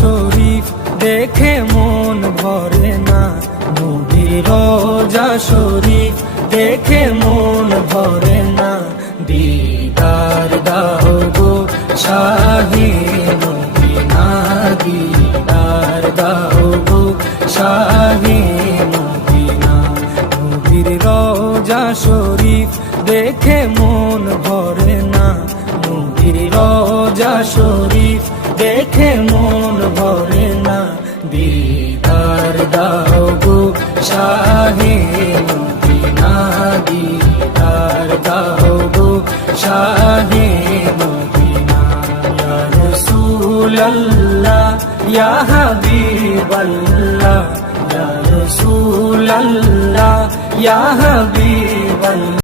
শরীফ দেখে মন ভরে না, নবীর রোজা শরীফ দেখে মন ভরে না। দিদার দাও গো শাহে মদিনা, দিদার দাও গো শাহে মদিনা। নবীর রোজা শরীফ দেখে মন ভরে না, নবীর রোজা শরীফ দেখে মন ভরে না। দিদার দাও গো শাহে মদিনা, দিদার দাও গো শাহে মদিনা। ইয়া রাসূলাল্লাহ ইয়া হাবিবাল্লাহ, ইয়া রাসূলাল্লাহ ইয়া হাবিবাল্লাহ।